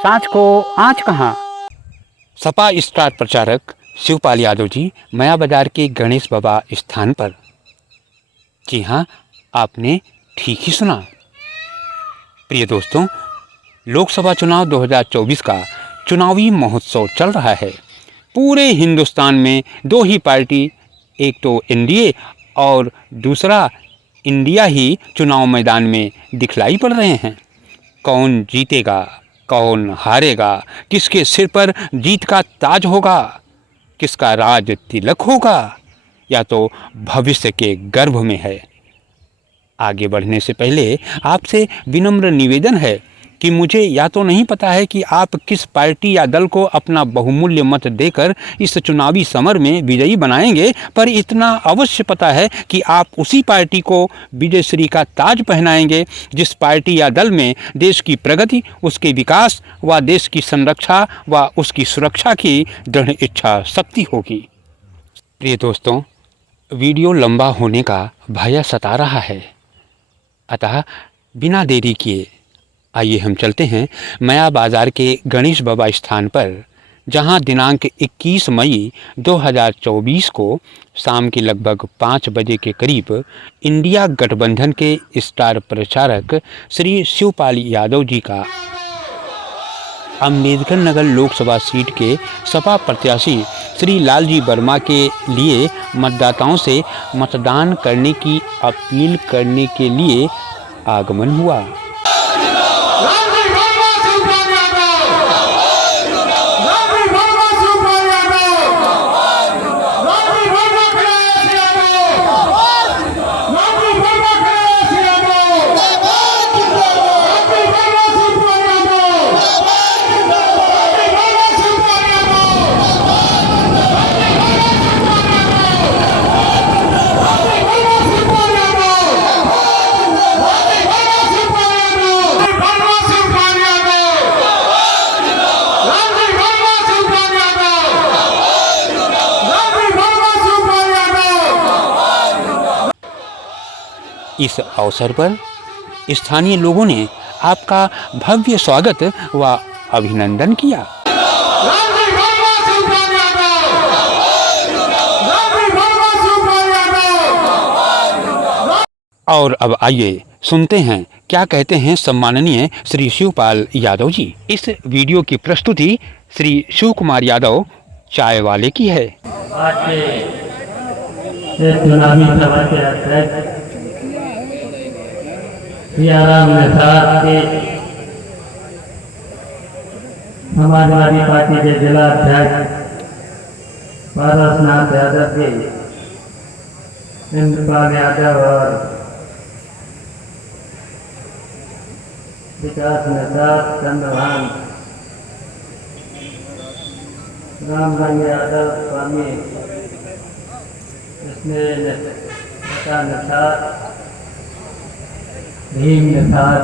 सांच को आँच कहाँ। सपा स्टार प्रचारक शिवपाल यादव जी मया बाजार के गणेश बाबा स्थान पर। जी हाँ, आपने ठीक ही सुना। प्रिय दोस्तों, लोकसभा चुनाव 2024 का चुनावी महोत्सव चल रहा है। पूरे हिंदुस्तान में दो ही पार्टी, एक तो एनडीए और दूसरा इंडिया ही चुनाव मैदान में दिखलाई पड़ रहे हैं। कौन जीतेगा, कौन हारेगा, किसके सिर पर जीत का ताज होगा, किसका राज तिलक होगा, या तो भविष्य के गर्भ में है। आगे बढ़ने से पहले आपसे विनम्र निवेदन है कि मुझे या तो नहीं पता है कि आप किस पार्टी या दल को अपना बहुमूल्य मत देकर इस चुनावी समर में विजयी बनाएंगे, पर इतना अवश्य पता है कि आप उसी पार्टी को विजयश्री का ताज पहनाएंगे जिस पार्टी या दल में देश की प्रगति, उसके विकास व देश की संरक्षा व उसकी सुरक्षा की दृढ़ इच्छा शक्ति होगी। प्रिय दोस्तों, वीडियो लंबा होने का भय सता रहा है, अतः बिना देरी किए आइए हम चलते हैं मया बाजार के गणेश बाबा स्थान पर, जहां दिनांक 21 मई 2024 को शाम के लगभग 5 बजे के करीब इंडिया गठबंधन के स्टार प्रचारक श्री शिवपाल यादव जी का अम्बेडकर नगर लोकसभा सीट के सपा प्रत्याशी श्री लालजी वर्मा के लिए मतदाताओं से मतदान करने की अपील करने के लिए आगमन हुआ। इस अवसर पर स्थानीय लोगों ने आपका भव्य स्वागत व अभिनंदन किया। और अब आइए सुनते हैं क्या कहते हैं सम्माननीय श्री शिवपाल यादव जी। इस वीडियो की प्रस्तुति श्री शिव कुमार यादव चाय वाले की है। आज के चुनावी सभा के अध्यक्ष सियाराम निसार के समाजवादी पार्टी के जिला अध्यक्ष पारसनाथ यादव के इंद्रपाल यादव और विकास निसार, चंद्रभान रामगंज यादव, स्वामी निसार, भीम निसार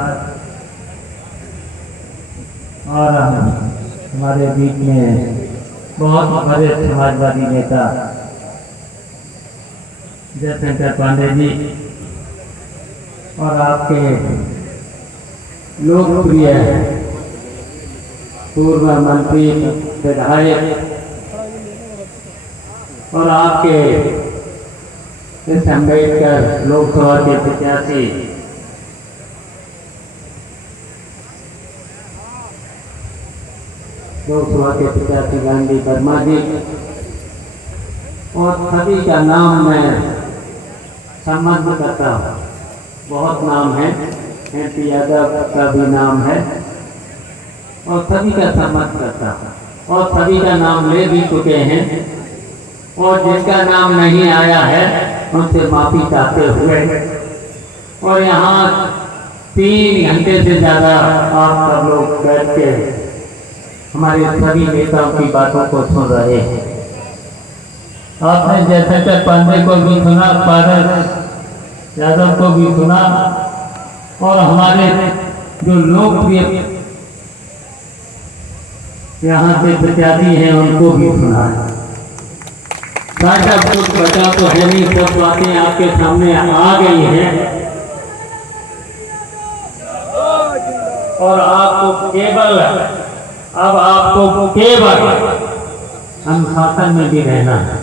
और हमारे बीच में बहुत बड़े समाजवादी नेता जयशंकर पांडे जी और आपके लोकप्रिय पूर्व मंत्री, विधायक और आपके इस अम्बेडकर लोकसभा के प्रत्याशी लोकसभा के प्रत्याशी गांधी वर्मा जी और सभी का नाम मैं सम्मान करता हूँ। बहुत नाम है, MP यादव का भी नाम है और सभी का सम्मान करता हूँ और सभी का नाम ले भी चुके हैं और जिनका नाम नहीं आया है उनसे माफी चाहते हुए। और यहाँ 3 घंटे से ज़्यादा आप सब लोग बैठ के हमारे सभी नेताओं की बातों को सुन रहे हैं। आपने जयशंकर पांडे को भी सुना, पारस यादव को भी सुना और हमारे जो लोकप्रिय यहाँ के प्रत्याशी हैं उनको भी सुना है। साझा कुछ बचा तो है नहीं, सब बातें आपके सामने आ गई हैं और आपको केवल अब आपको केवल अनुशासन में भी रहना है,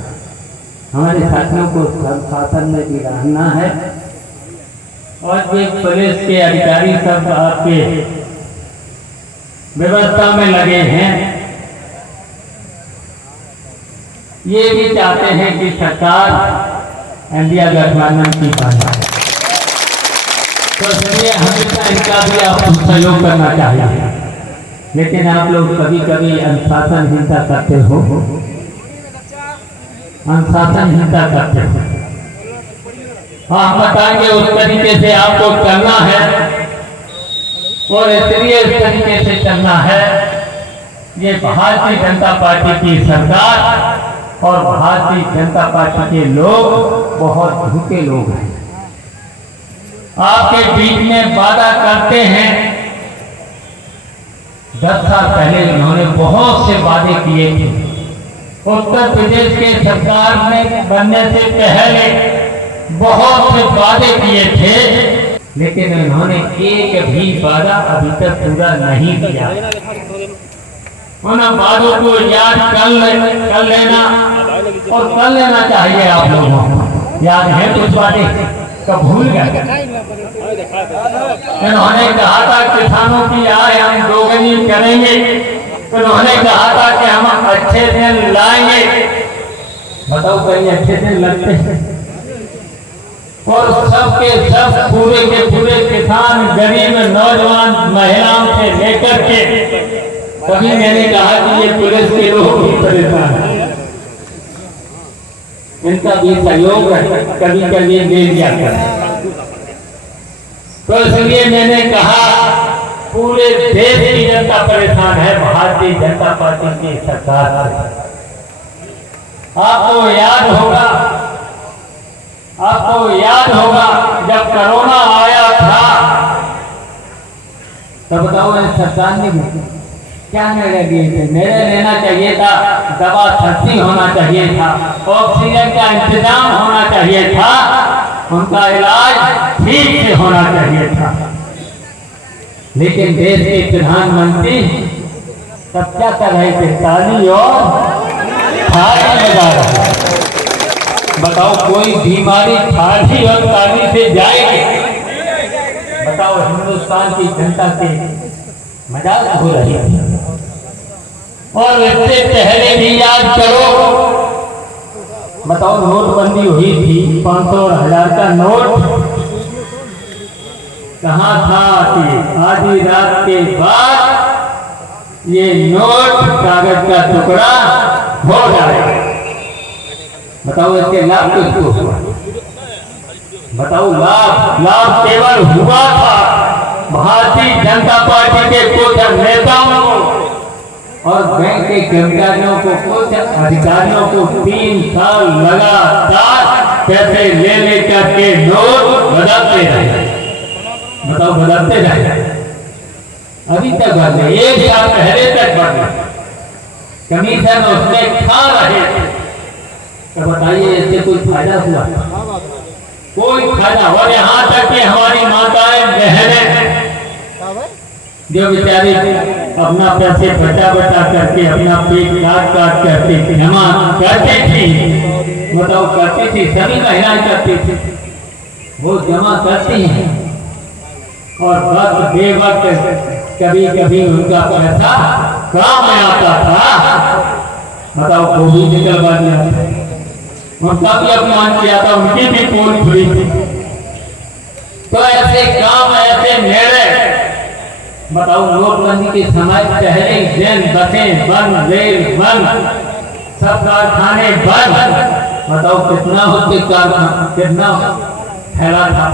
हमारे साथियों को अनुशासन में भी रहना है। और ये पुलिस के अधिकारी सब आपके व्यवस्था में लगे हैं, ये भी चाहते हैं कि सरकार इंडिया गठबंधन की बने, तो इसलिए हमेशा इनका भी आप सहयोग करना चाहिए। लेकिन आप लोग कभी कभी अनुशासनहीनता करते हो, अनुशासनहीनता करते हो। हम बताएंगे उस तरीके से आपको चलना है, और इसलिए इस तरीके से चलना है। ये भारतीय जनता पार्टी की सरकार और भारतीय जनता पार्टी के लोग बहुत झूठे लोग हैं। आपके बीच में वादा करते हैं, 10 साल पहले उन्होंने बहुत से वादे किए थे। उत्तर प्रदेश के सरकार में बनने से पहले बहुत से वादे किए थे, लेकिन उन्होंने एक भी वादा अभी तक पूरा नहीं किया। उन वादों को याद कर लेना और कर लेना चाहिए आप लोगों को। याद है कुछ वादे तो भूल गए। उन्होंने कहा था किसानों की आय हम दोगुनी करेंगे, उन्होंने कहा था कि हम अच्छे दिन लाएंगे। बताओ कहीं अच्छे दिन लगते हैं? और सबके सब पूरे के पूरे किसान, गरीब, नौजवान, महिलाओं से लेकर के, कभी मैंने कहा कि ये पुलिस के लोग भी परेशान हैं, इनका भी सहयोग कभी कभी ले लिया कर। तो इसलिए मैंने कहा पूरे देश की जनता परेशान है भारतीय जनता पार्टी की सरकार से। आपको याद होगा जब कोरोना आया था, तो बताओ इस सरकार ने क्या निर्णय दिए थे? निर्णय लेना चाहिए था, दवा सस्ती होना चाहिए था, ऑक्सीजन का इंतजाम होना चाहिए था, उनका इलाज ठीक से होना चाहिए था। लेकिन देश के प्रधानमंत्री तब क्या कर रहे थे? ताली और थाली लगा रहे। बताओ कोई बीमारी थाली और ताली से जाएगी? बताओ हिंदुस्तान की जनता के मजाक हो रही है। और इससे पहले भी याद करो, बताओ नोटबंदी हुई थी, 500 और 1000 का नोट कहाँ था कि आधी रात के बाद ये नोट कागज का टुकड़ा हो जाएगा। बताओ इसके लाभ किसको हुआ? बताओ लाभ केवल हुआ था भारतीय जनता पार्टी के कुछ नेताओं को और बैंक के कर्मचारियों को, कुछ अधिकारियों को 3 साल लगातार पैसे ले लेकर के नोट बदलते रहे। बताओ बदलते रहे, अभी तक बदले, 1 साल पहले तक बदले, कमीशन उसने खा रहे थे। तो बताइए इससे कोई फायदा हुआ? कोई फायदा। और यहाँ तक कि हमारी माताएं बहनें जो बेचारी अपना पैसे बचा करके अपना पेट काट करके जमा करती थी, बताओ करती थी, सभी महिलाएं करती थी, वो जमा करती हैं और वक्त बेवक्त कभी कभी उनका पैसा काम में आता था। बताओ वो भी निकलवा दिया, उनका भी अपमान किया था, उनकी भी पोल खुली थी। तो ऐसे काम, ऐसे निर्णय, बताओ नोटबंदी के समय पहले दिन बसें बंद, रेल बंद, सब कारखाने बंद। बताओ कितना होते कारखाना, कितना फैला था।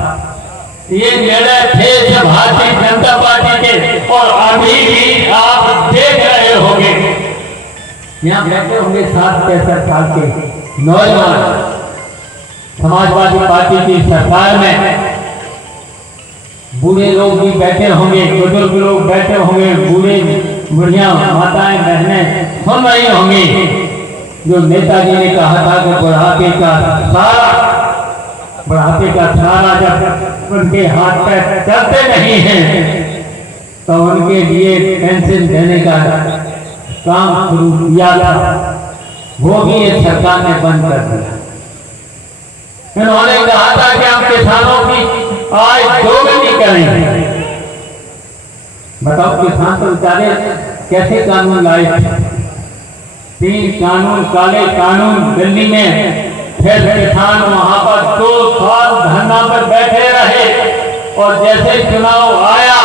ये निर्णय थे जब भारतीय जनता पार्टी के, और अभी भी आप देख रहे होंगे, यहाँ बैठे होंगे 60-65 साल के नौजवान, समाजवादी पार्टी की सरकार में बूढ़े लोग भी बैठे होंगे, बुजुर्ग लोग बैठे होंगे, बूढ़े बुढ़िया माताएं बहनें सुन रही होंगी, जो नेताजी ने कहा था कि बुढ़ापे का सारा जब उनके हाथ पैर चलते नहीं हैं तो उनके लिए पेंशन देने का काम शुरू किया था, वो भी ये सरकार ने बंद कर दिया। उन्होंने कहा था कि हम किसानों की आय दोगुनी करेंगे। बताओ, किसान तो बेचारे कैसे कानून लाए थे? 3 कानून, काले कानून दिल्ली में, फिर किसान वहां पर 2 साल धरना पर बैठे रहे और जैसे चुनाव आया,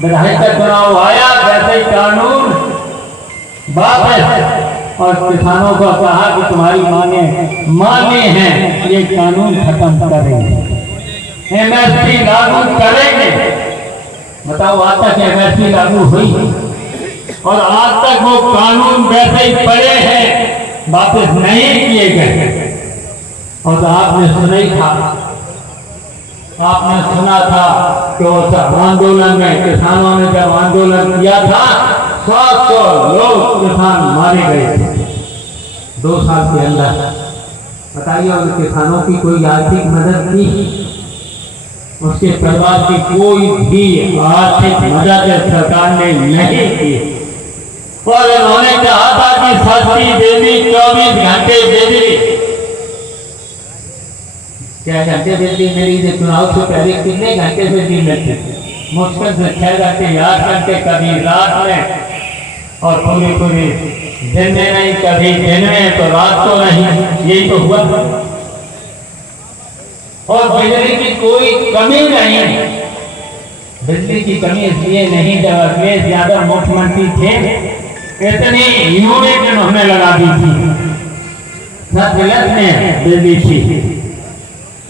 विधायक का चुनाव आया, वैसे कानून वापस, और किसानों को कहा कि तुम्हारी मांगे हैं, ये कानून खत्म करेंगे, एमएसपी लागू करेंगे। बताओ, आज तक एमएसपी लागू हुई और आज तक वो कानून वैसे ही पड़े हैं, वापस नहीं किए गए। और तो आपने सुना ही था, आपने सुना था कि उस आंदोलन में, किसानों ने जब आंदोलन किया था, 700 लोग किसान मारे गए थे 2 साल के अंदर। बताइए, और किसानों की कोई आर्थिक मदद की? उसके परिवार की कोई भी आर्थिक मदद सरकार ने नहीं की। और उन्होंने कहा था कि सस्ती बिजली 24 घंटे बिजली, क्या घंटे बिजली मिली थी? चुनाव से पहले कितने घंटे बिजली मिलती थी? मुश्किल से 6 घंटे, 8 घंटे, कभी रात में, और पूरी दिन में नहीं, कभी दिन में तो रात को नहीं, यही तो हुआ। और बिजली की कोई कमी नहीं, बिजली की कमी इसलिए नहीं जब अखिलेश यादव मुख्यमंत्री थे, इतनी यूनिट उन्होंने लगा दी थी, सतलज में बिजली थी,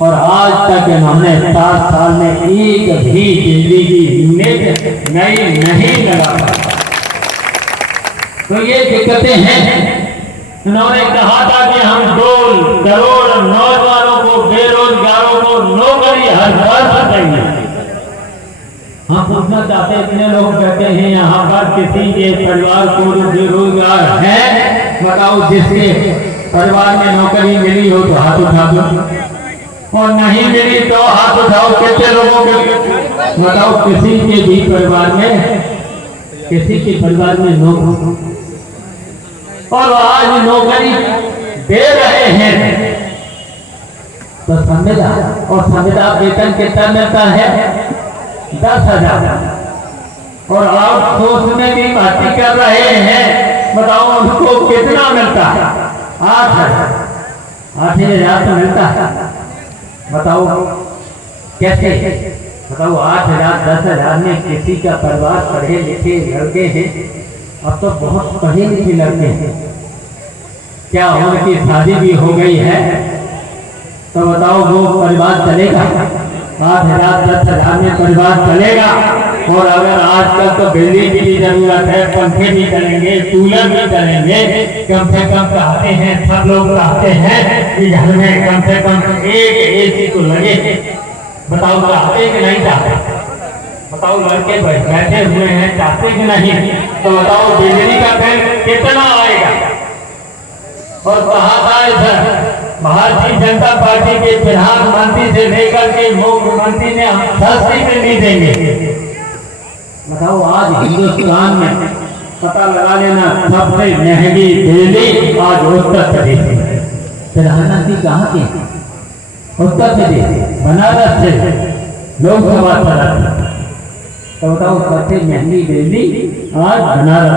और आज तक इन्होंने 7 साल में एक भी बिजली की यूनिट नहीं लगा। तो ये दिक्कतें हैं। उन्होंने कहा था कि हम 2 करोड़ नौजवानों को, बेरोजगारों को नौकरी हर वर्ष देंगे। हम पूछना चाहते हैं, इतने लोग कहते हैं यहाँ पर, किसी के परिवार को बेरोजगार है, बताओ, जिसके परिवार में नौकरी मिली हो तो हाथ उठा दो, और नहीं मिली तो हाथ उठाओ। कितने लोगों के, बताओ, किसी के भी परिवार में, किसी के परिवार में नौकरी, और आज नौकरी दे रहे हैं तो संविदा, और संविदा वेतन कितना मिलता है? 10,000, और आप सोच में भी भर्ती कर रहे हैं, बताओ उनको कितना मिलता है? 8,000, 8,000 तो मिलता है। बताओ कैसे? बताओ, 8,000, 10,000 में किसी का परिवार पढ़े लिखे लड़के हैं, अब तो बहुत पढ़े लिखे लड़के हैं, क्या उनकी शादी भी हो गई है, तो बताओ वो परिवार चलेगा? 8,000, 10,000 में परिवार चलेगा? और अगर आजकल तो बिजली की भी जरूरत है, पंखे भी चलेंगे, कूलर भी चलेंगे, कम से कम चाहते हैं, सब लोग चाहते हैं कि घर में कम से कम एक एसी तो लगे। बताओ, चाहते कि नहीं चाहते? बताओ, लड़के बैठे हुए हैं, चाहते कि नहीं? तो बताओ, बिजली का बिल कितना आएगा? और कहा था इधर भारतीय जनता पार्टी के प्रधानमंत्री से लेकर के मुख्यमंत्री ने हम सस्ती बिजली देंगे। बताओ, आज हिंदुस्तान में पता लगा लेना, सबसे महंगी बिजली आज उत्तर प्रदेश में। प्रधानमंत्री कहाँ के? उत्तर प्रदेश, बनारस से लोकसभा चलाते। तो बताओ, सबसे महंगी बिजली आज बनारस।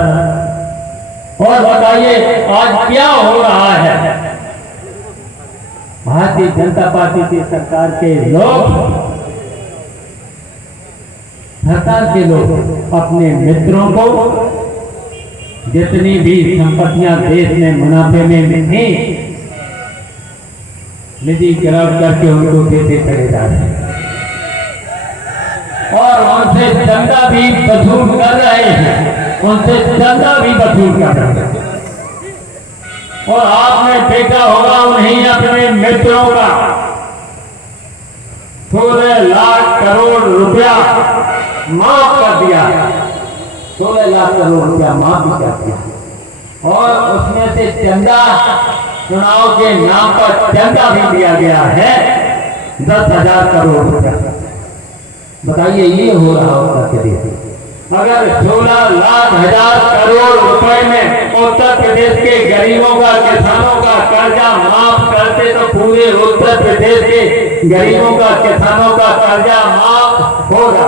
और बताइए, आज क्या हो रहा है? भारतीय जनता पार्टी की सरकार के लोग अपने मित्रों को जितनी भी संपत्तियां देश में मुनाफे में मिली, निजी गिरफ्त करके उनको देते चले जा रहे हैं, और उनसे चंदा भी वसूल कर रहे हैं, उनसे चंदा भी वसूल कर रहे हैं। और आपने देखा होगा, उन्हीं अपने मित्रों का 16 लाख करोड़ रुपया माफ कर दिया, 16 लाख करोड़ रुपया माफ भी कर दिया। और उसमें से चंदा, चुनाव के नाम पर चंदा भी दिया गया है 10,000 करोड़ रुपया। बताइए ये हो रहा उत्तर प्रदेश। अगर 16,00,000 करोड़ रुपए में उत्तर प्रदेश के गरीबों का, किसानों का कर्जा माफ करते तो पूरे उत्तर प्रदेश के गरीबों का, किसानों का कर्जा माफ होगा।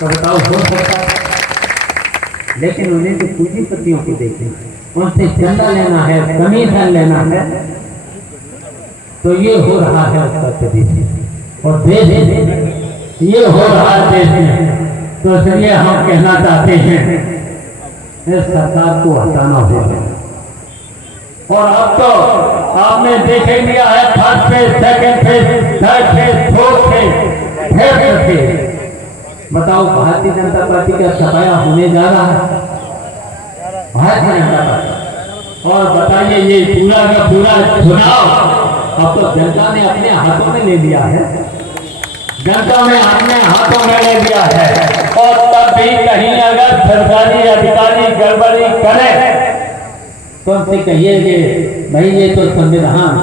तो बताओ हो सकता है? लेकिन उन्हें तो पूंजीपतियों को देखें, उनसे चंदा लेना है, कमीशन लेना है। तो ये हो रहा है उत्तर प्रदेश में और देश में, ये हो रहा है देश में। तो इसलिए हम कहना चाहते हैं इस सरकार को हटाना होगा। और अब तो आपने देख ही लिया है, first phase, second phase, third phase, fourth phase, fifth phase. बताओ भारतीय जनता पार्टी का सफाया होने जा रहा है, भारतीय जनता पार्टी। और बताइए ये पूरा का पूरा चुनाव अब तो जनता ने अपने हाथों में ले लिया है, जनता ने अपने हाथों में ले लिया है। और तब भी कहीं अगर सरकारी अधिकारी गड़बड़ी करे तो उनसे कहिए कि भाई ये तो संविधान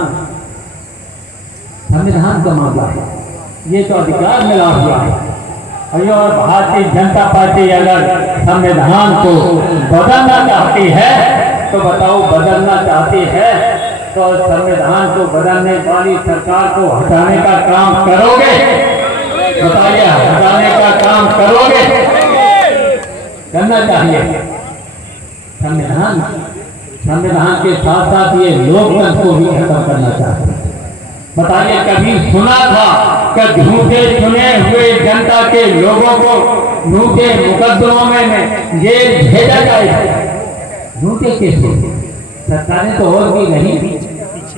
का मामला है, ये तो अधिकार मिला हुआ है। और भारतीय जनता पार्टी अगर संविधान को बदलना चाहती है तो बताओ, बदलना चाहती है तो संविधान को बदलने वाली सरकार को हटाने का काम करोगे? बताइए, हटाने का काम करोगे? करना चाहिए। संविधान के साथ साथ ये लोकतंत्र को भी खत्म करना चाहिए। बताइए, कभी सुना था कि झूठे चुने हुए जनता के लोगों को झूठे मुकदमों में जेल भेजा जाएगा? झूठे कैसे? सरकारें तो और भी नहीं,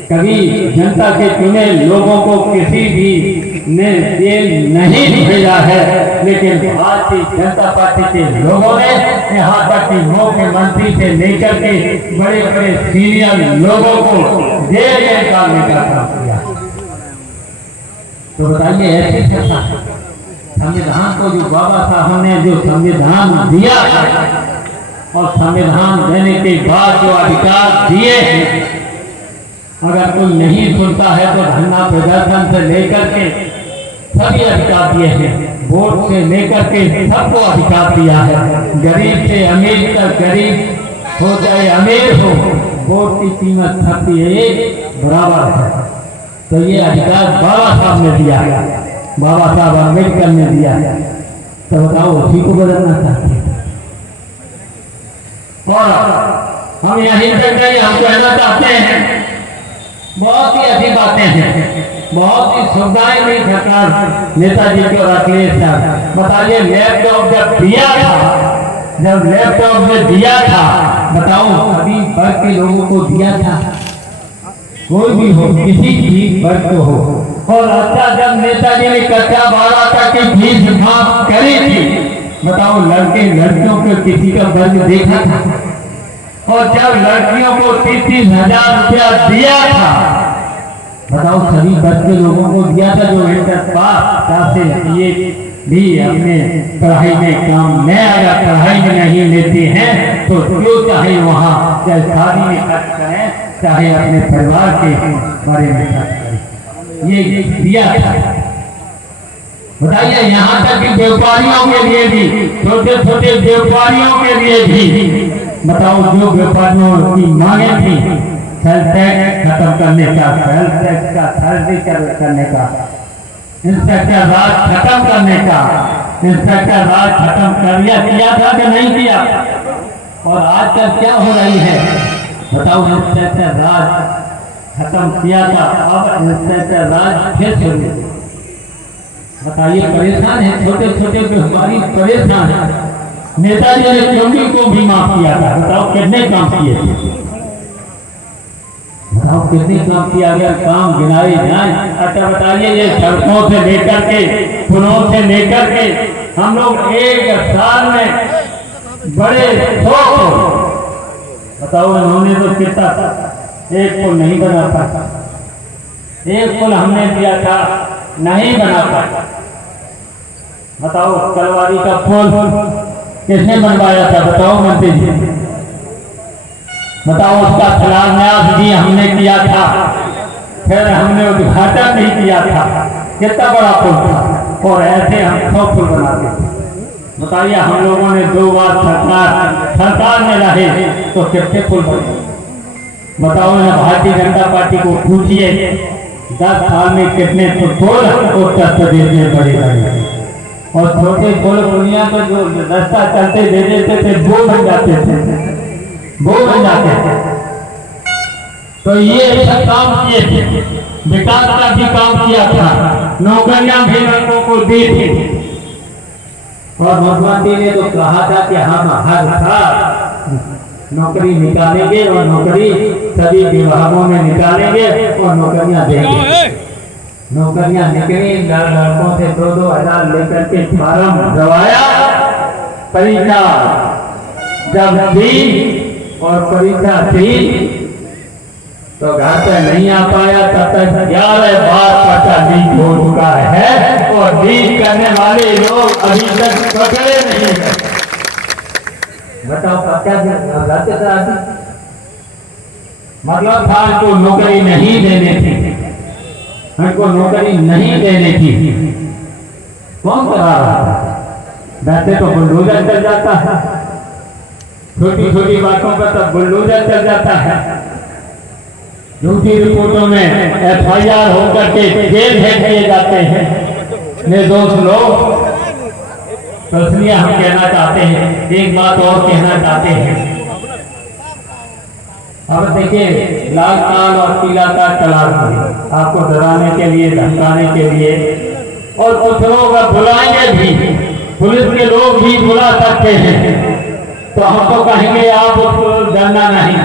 कभी जनता के चुने लोगों को किसी भी ने जेल नहीं भेजा है। लेकिन भारतीय जनता पार्टी के लोगों ने यहाँ तक कि मुख्यमंत्री से लेकर के बड़े बड़े सीनियर लोगों को जेल में डालने का काम किया। तो बताइए, ऐसे संविधान को जो बाबा साहब ने जो संविधान दिया और संविधान देने के बाद जो अधिकार दिए हैं, अगर कोई नहीं सुनता है तो धरना प्रदर्शन से लेकर के सभी अधिकार दिए हैं, वोट से लेकर के सबको अधिकार दिया है। गरीब से अमीर तक, गरीब हो चाहे अमीर हो, वोट की कीमत सबकी एक बराबर है। तो ये अधिकार बाबा साहब ने दिया है, बाबा साहब अम्बेडकर ने दिया है। तो बताओ, उसी को बदलना चाहते हैं? और हम यहीं तक नहीं, हम कहना चाहते हैं बहुत ही अच्छी बातें हैं, बहुत ही सुविधाएं दी सरकार नेताजी को और अखिलेश साहब। बताइए, लैपटॉप जब दिया था, जब लैपटॉप में दिया था, बताओ सभी वर्ग के लोगों को दिया था, कोई भी हो, किसी भी वर्ग को हो। और अच्छा, जब नेताजी ने कक्षा 12 तक की फीस माफ करी थी, बताओ लड़के लड़कियों को किसी का वर्ग देखा था? और जब लड़कियों को 30,000 रुपया दिया था, बताओ सभी वर्ग के लोगों को दिया था जो इंटर पास से ये भी अपने पढ़ाई में काम में, अगर पढ़ाई में नहीं लेते हैं तो जो चाहे वहाँ, चाहे शादी में खर्च करें, चाहे अपने परिवार के बारे में खर्च करें, ये दिया था। बताइए, यहाँ तक कि व्यापारियों के लिए भी, छोटे छोटे व्यापारियों के लिए भी, बताओ जो व्यापारियों की मांगे थी, सेल टैक्स खत्म करने का, सेल टैक्स का सर्दी करने का, इंस्पेक्टर राज खत्म करने का, इंस्पेक्टर राज खत्म कर लिया, किया था कि नहीं किया? और आजकल क्या हो रही है? बताओ, इंस्पेक्टर राज खत्म किया था, अब इंस्पेक्टर राज फिर शुरू। बताइए, परेशान है, छोटे छोटे व्यापारी परेशान है। नेताजी ने चौकी को भी माफ किया था, बताओ कितने काम किए थे? बताओ कितने काम किया गया, काम गिनाए जाए। अच्छा बताइए, ये सड़कों से लेकर के, पुलों से लेकर के, हम लोग एक साल में बड़े 100 बताओ इन्होंने तो कितना, एक पुल नहीं बना पाता, एक पुल हमने दिया था, नहीं बना पाता। बताओ, कलवारी का पुल किसने बनवाया था? बताओ मंत्री जी, बताओ उसका शिलान्यास भी हमने किया था, फिर हमने उद्घाटन भी किया था। कितना बड़ा पुल था, और ऐसे हम 100 पुल बनाते थे। बताइए हम लोगों ने 2 बार सरकार में रहे तो कितने पुल बने? बताओ ना, भारतीय जनता पार्टी को पूछिए 10 साल में कितने पुल उत्तर प्रदेश में बड़े बने। और छोटे पुल पुलिया पर जो रास्ता चलते दे देते थे वो बन जाते थे, वो बन जाते थे। तो ये सब काम किए थे, विकास का भी काम किया था, नौकरियां भी लोगों को दी थी। और मुख्यमंत्री ने तो कहा था कि हम हर साल नौकरी निकालेंगे और नौकरी सभी विभागों में निकालेंगे और नौकरियां देंगे। नौकरियां निकली, लड़कों से 2-2 हजार लेकर के फार्म भरवाया, परीक्षा जब दी और परीक्षा थी तो घर पे नहीं आ पाया। तब तक 11 बार पर्चा लीक हो चुका है और लीक करने वाले लोग अभी तक पकड़े नहीं गए। बताओ पर्चा रद्द करा दी, मतलब था इनको नौकरी नहीं देने थी, इनको नौकरी नहीं देने थी। कौन करा रहा था? वैसे तो बुलडोजर चल जाता है, छोटी छोटी बातों पर तो बुलडोजर चल जाता है। झूठी रिपोर्टों में FIR होकर के जेल भेज दिए जाते हैं निर्दोष लोग। तो इसलिए हम कहना चाहते हैं, एक बात और कहना चाहते हैं। अब देखिए, लाल कार्ड और पीला कार्ड चला आपको डराने के लिए, धमकाने के लिए, और कुछ लोग बुलाएंगे भी, पुलिस के लोग भी बुला सकते हैं। तो हम तो कहेंगे आप उसको डरना नहीं।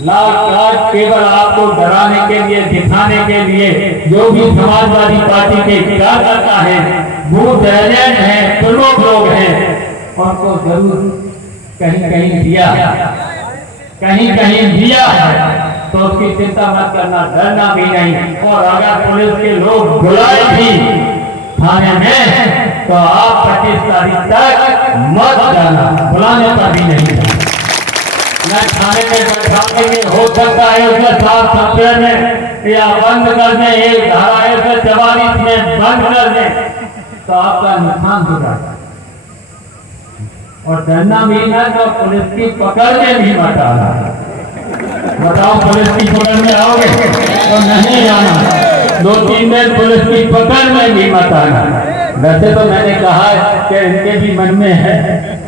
लाल कार्ड केवल आपको डराने के लिए, दिखाने के लिए। जो भी समाजवादी पार्टी के कार्यकर्ता है, बूथ एजेंट हैं, प्रमुख लोग हैं, उनको जरूर कहीं कहीं दिया है, कहीं कहीं दिया है। तो उसकी चिंता मत करना, डरना भी नहीं। और अगर पुलिस के लोग बुलाए भी थाने में तो आप 25 तारीख तक मत जाना, बुलाने पर भी नहीं जाना। न थाने में बैठाने में हो सकता है उसमें 7 सप्ताह में या बंद कर दें, एक धारा 144 में बंद कर दें तो आपका नुकसान होगा। और डरना भी न, तो पुलिस की पकड़ में भी मत आना। बताओ, पुलिस की पकड़ में आओगे तो नहीं आना, 2-3 दिन पुलिस की पकड़ में भी मत आना। वैसे तो मैंने कहा कि इनके भी मन में है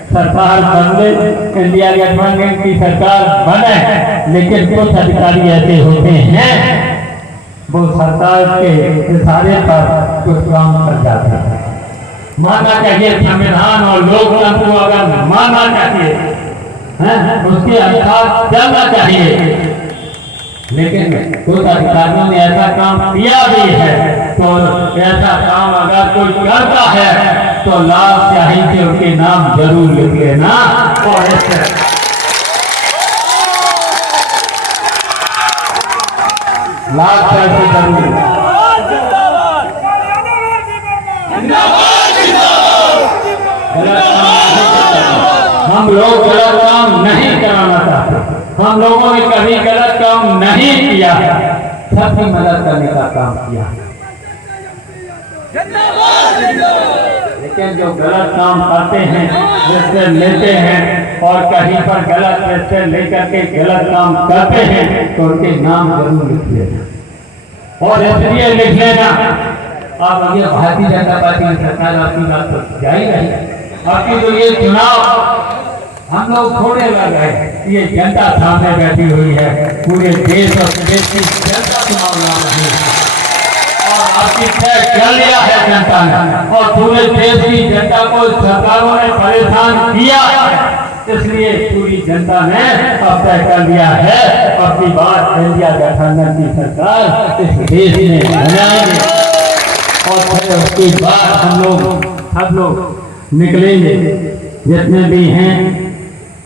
सरकार बदले, इंडिया गठबंधन की सरकार बने, लेकिन कुछ अधिकारी ऐसे होते हैं वो सरकार के इशारे पर कुछ काम कर जाते हैं। मानना चाहिए संविधान और लोकतंत्र को, अगर मानना चाहिए उसके अनुसार चलना चाहिए। लेकिन कुछ अधिकारियों ने ऐसा काम किया भी है, तो ऐसा काम अगर कोई करता है तो लाल स्याही से उनके नाम जरूर लिख लेना। और लाल स्याही से जरूर हम लोग गलत काम नहीं कराना चाहते। हम लोगों ने कभी गलत काम नहीं किया, सबकी मदद करने का काम किया। लेकिन जो गलत काम करते हैं, रिश्ते लेते हैं और कहीं पर गलत रिश्ते लेकर के गलत काम करते हैं तो उनके नाम जरूर लिख लेना। और इसलिए लिख लेना, अब ये भारतीय जनता पार्टी की सरकार आपकी बात तो जा ही रही। आपकी जो ये चुनाव हम लोग छोड़े लग गए, ये जनता सामने बैठी हुई है, पूरे देश और प्रदेश की जनता चुनाव लड़ रही है और आपकी तय कर लिया है जनता ने। और पूरे देश की जनता को सरकारों ने परेशान किया है, इसलिए पूरी जनता ने अब तय कर लिया है अपनी बात इंडिया गठबंधन की सरकार इस देश में बनाएंगे। और फिर उसके बाद हम लोग सब लोग निकलेंगे जितने भी हैं।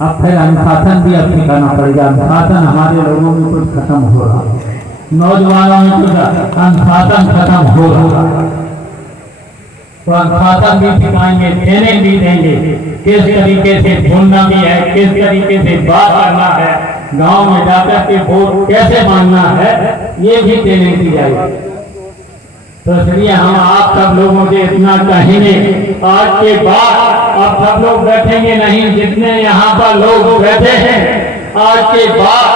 अब फिर अनुशासन भी अब सिखाना पड़ेगा। अनुशासन हमारे लोगों में कुछ खत्म हो रहा है, नौजवानों में कुछ अनुशासन खत्म हो रहा है। तो अनुशासन भी सिखाएंगे, ट्रेनिंग भी देंगे, किस तरीके से बोलना भी है, किस तरीके से बात करना है, गांव में जाकर के वोट कैसे मांगना है, ये भी ट्रेनिंग दी जाएगी। तो इसलिए हम आप सब लोगों से इतना कहेंगे, आज के बाद अब सब लोग बैठेंगे नहीं, जितने यहाँ पर लोग बैठे हैं आज के बाद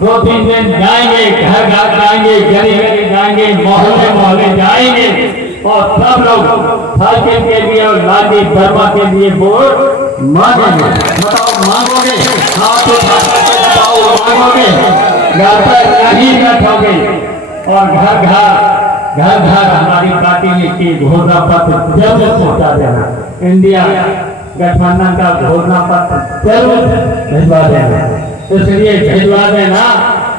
2-3 दिन जाएंगे, घर घर जाएंगे, गली गली जाएंगे, मोहल्ले मोहल्ले जाएंगे और सब लोग साइकिल के लिए और लाली वर्मा के लिए वोट मांगेंगे। बताओ मांगोगे? हाथ उठाकर बताओ मांगोगे? घर पर नहीं बैठोगे और घर घर हमारी पार्टी ने की घोषणा पत्र जरूर पहुंचा देना। इंडिया गठबंधन का घोषणा पत्र जरूर भिजवा देना। इसलिए भिजवा देना।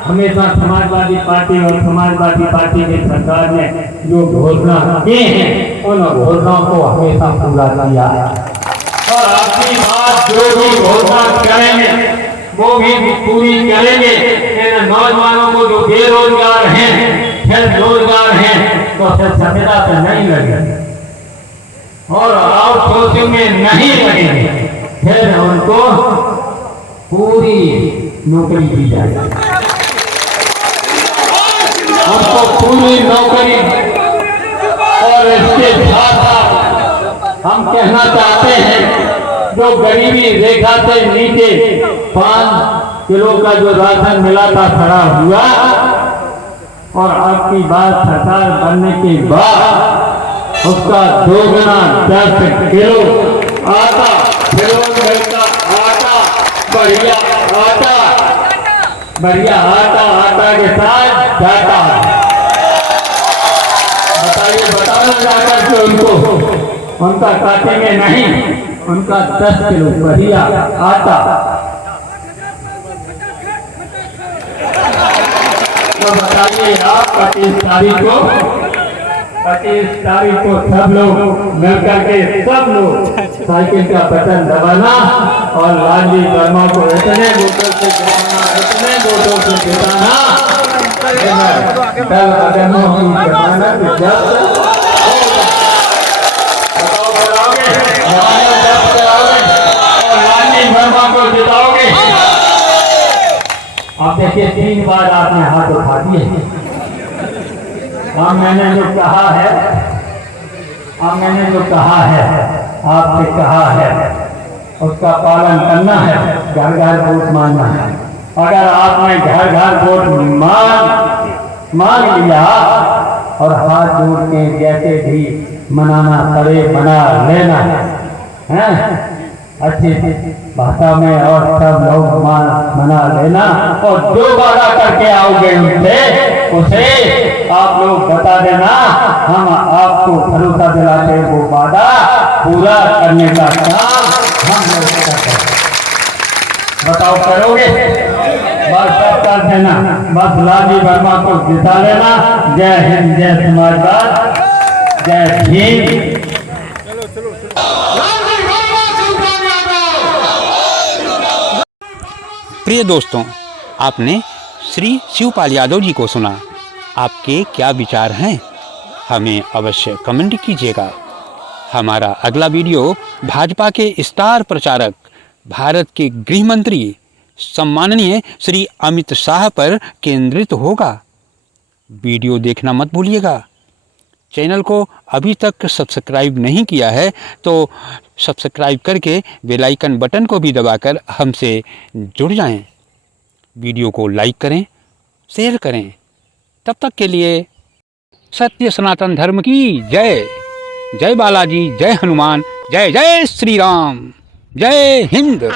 हमेशा समाजवादी पार्टी और समाजवादी पार्टी की सरकार ने जो घोषणा की है उन घोषणाओं को हमेशा पूरा किया और अपनी बात जो भी घोषणा करेंगे वो भी पूरी करेंगे। इन नौजवानों को जो बेरोजगार हैं, फिर रोजगार हैं, तो फिर सभ्यता से नहीं लगेंगे और आउटसोर्सिंग में नहीं लगेंगे, फिर उनको पूरी नौकरी दी जाएगी। हमको पूरी नौकरी और इसके साथ हम कहना चाहते हैं जो गरीबी रेखा से नीचे 5 किलो का जो राशन मिला था खड़ा हुआ और आपकी बात सरकार बनने के बाद उसका 2 गुना 10 किलो आटा, का आटा, बढ़िया आटा के साथ डाटा। बताइए, बताना जाकर के उनका काटेंगे नहीं, उनका 10 किलो बढ़िया आटा। तो बताइए आप 25 तारीख को सब लोग मिलकर के सब लोग साइकिल का बटन दबाना और लालजी वर्मा को इतने वोटों से जिताना, इतने वोटों से जिताना। कल अगमों की जमानत जब्त और लालजी वर्मा को जिताओगे। आप देखिए 3 बार आपने हाथ उठा दिए। अब मैंने जो कहा है आपसे कहा है उसका पालन करना है, घर घर वोट मांगना है। अगर आपने घर घर वोट मांग लिया और हाथ जोड़ के जैसे भी मनाना पड़े मना लेना है, अच्छी भाषा में और सब लोग मना लेना और जो वादा करके आओगे उसे आप लोग बता देना। हम आपको भरोसा दिलाते वो वादा पूरा करने का काम हम लोग करते हैं। बताओ करोगे? बस सब कर देना, बस लालजी वर्मा को जिता लेना। जय हिंद, जय समाजवाद, जय भीम। प्रिय दोस्तों, आपने श्री शिवपाल यादव जी को सुना। आपके क्या विचार हैं? हमें अवश्य कमेंट कीजिएगा। हमारा अगला वीडियो भाजपा के स्टार प्रचारक, भारत के गृह मंत्री सम्माननीय श्री अमित शाह पर केंद्रित होगा। वीडियो देखना मत भूलिएगा। चैनल को अभी तक सब्सक्राइब नहीं किया है तो सब्सक्राइब करके बेल आइकन बटन को भी दबाकर हमसे जुड़ जाएं। वीडियो को लाइक करें, शेयर करें। तब तक के लिए सत्य सनातन धर्म की जय। जय बालाजी, जय हनुमान, जय जय श्री राम, जय हिंद।